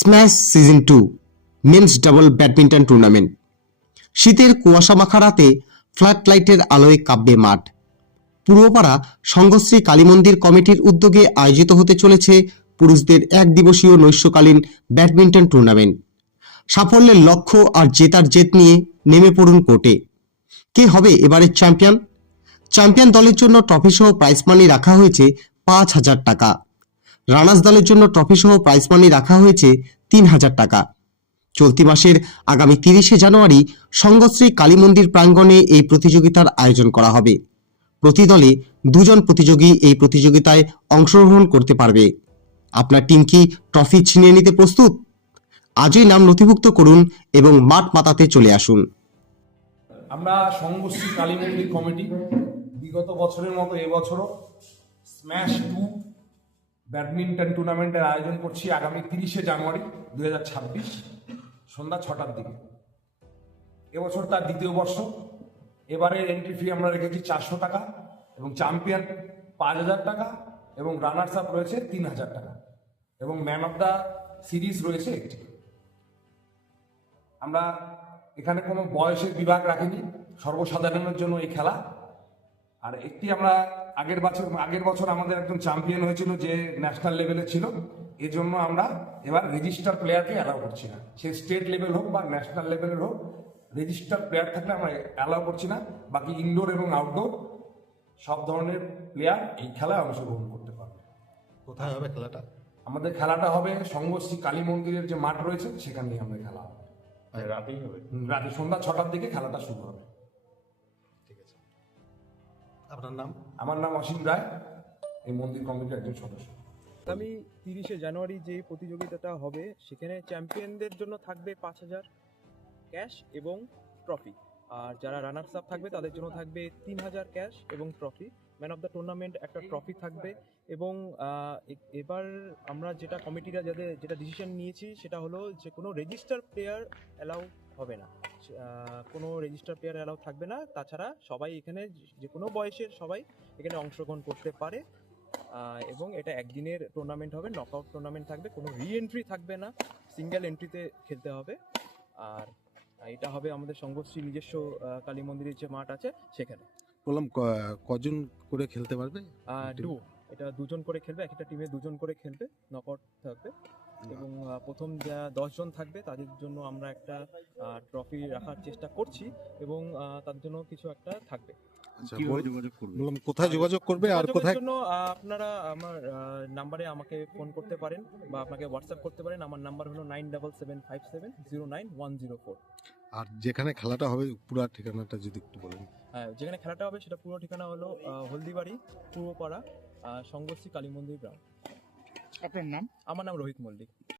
Smash season 2 men's double badminton tournament. শীতের কুয়াশা মাখা রাতে ফ্লাড লাইটের আলোয় কাঁপবে মাঠ। পূর্বপাড়া সংঘশ্রী কালীমন্দির কমিটির উদ্যোগে আয়োজিত হতে চলেছে পুরুষদের এক দিবসীয় নৈশকালীন ব্যাডমিন্টন টুর্নামেন্ট। সাফল্যের লক্ষ্য আর জেতার জেদ নিয়ে নেমে পড়ুন কোর্টে। কে হবে এবারের চ্যাম্পিয়ন? চ্যাম্পিয়ন দলের জন্য ট্রফি সহ প্রাইজ মানি রাখা হয়েছে 5,000 টাকা। রানার্স দলের জন্য ট্রফি সহ প্রাইজ মানি রাখা হয়েছে 3,000 টাকা। চলতি মাসের আগামী 30শে জানুয়ারি সংঘশ্রী কালী মন্দির প্রাঙ্গণে এই প্রতিযোগিতার আয়োজন করা হবে। প্রতি দলে 2 জন প্রতিযোগী এই প্রতিযোগিতায় অংশগ্রহণ করতে পারবে। আপনার টিম কি ট্রফি ছিনিয়ে নিতে প্রস্তুত? আজই নাম নথিভুক্ত করুন এবং মাঠ মাতাতে চলে আসুন। আমরা সংঘশ্রী কালী মন্দির কমিটি বিগত বছরের মতো এবছরও স্ম্যাশ 2 ব্যাডমিন্টন টুর্নামেন্টের আয়োজন করছি আগামী 30শে জানুয়ারি 2026 সন্ধ্যা 6টার দিকে। এবছর তার দ্বিতীয় বর্ষ। এবারের এন্ট্রি ফি আমরা রেখেছি 400 টাকা এবং চ্যাম্পিয়ন 5,000 টাকা এবং রানার্স আপ রয়েছে 3,000 টাকা এবং ম্যান অফ দ্য সিরিজ রয়েছে একটি। আমরা এখানে কোনো বয়সের বিভাগ রাখিনি, সর্বসাধারণের জন্য এই খেলা। আর একটি আমরা আগের বছর আমাদের একজন চ্যাম্পিয়ন হয়েছিল যে ন্যাশনাল লেভেলে ছিল, এই জন্য আমরা এবার রেজিস্টার প্লেয়ারকে অ্যালাউ করছি না। সে স্টেট লেভেল হোক বা ন্যাশনাল লেভেলের হোক, রেজিস্টার প্লেয়ার থাকলে আমরা অ্যালাউ করছি না। বাকি ইনডোর এবং আউটডোর সব ধরনের প্লেয়ার এই খেলায় অংশগ্রহণ করতে পারবে। কোথায় হবে খেলাটা? আমাদের খেলাটা হবে সংঘশ্রী কালী মন্দিরের যে মাঠ রয়েছে সেখানেই আমাদের খেলা হবে। রাতেই হবে? রাতে সন্ধ্যা 6টার দিকে খেলাটা শুরু হবে। ঠিক আছে। আপনার নাম? আমার নাম অসীম রায়, এই মন্দির কমিটির একজন সদস্য। আগামী 30শে জানুয়ারি যে প্রতিযোগিতাটা হবে সেখানে চ্যাম্পিয়নদের জন্য থাকবে 5,000 ক্যাশ এবং ট্রফি, আর যারা রানার্স আপ থাকবে তাদের জন্য থাকবে 3,000 ক্যাশ এবং trophy. Man of the tournament একটা ট্রফি থাকবে এবং এবার আমরা যেটা কমিটিরা যেটা ডিসিশন নিয়েছি সেটা হলো যে কোনো রেজিস্টার প্লেয়ার অ্যালাউ হবে না, কোনো রেজিস্টার প্লেয়ার অ্যালাউ থাকবে না। তাছাড়া সবাই এখানে যে কোনো বয়সের সবাই এখানে অংশগ্রহণ করতে পারে এবং এটা একদিনের টুর্নামেন্ট হবে, নকআউট টুর্নামেন্ট থাকবে, কোনো রি এন্ট্রি থাকবে না, সিঙ্গেল এন্ট্রিতে খেলতে হবে। আর এটা হবে আমাদের সংঘশ্রী নিজস্ব কালী মন্দিরের যে মাঠ আছে সেখানে। বললাম কজন করে খেলতে পারবে? এটা 2 জন করে খেলবে, একটা টিমে 2 জন করে খেলবে, নকআউট থাকবে এবং প্রথম যা 10 জন থাকবে তাদের জন্য আমরা একটা ট্রফি রাখার চেষ্টা করছি এবং তাদের জন্য কিছু একটা থাকবে। বললাম কোথায় যোগাযোগ করবে আর কোথায়? জন্য আপনারা আমার নাম্বারে আমাকে ফোন করতে পারেন বা আপনাকে হোয়াটসঅ্যাপ করতে পারেন। আমার নাম্বার হলো 9775709104। আর যেখানে খেলাটা হবে পুরো ঠিকানাটা যদি একটু বলেন। হ্যাঁ, যেখানে খেলাটা হবে সেটা পুরো ঠিকানা হলো হলদিবাড়ি পূর্বপাড়া সংঘশ্রী কালী মন্দির গ্রাম। আপনার নাম? আমার নাম রোহিত মল্লিক।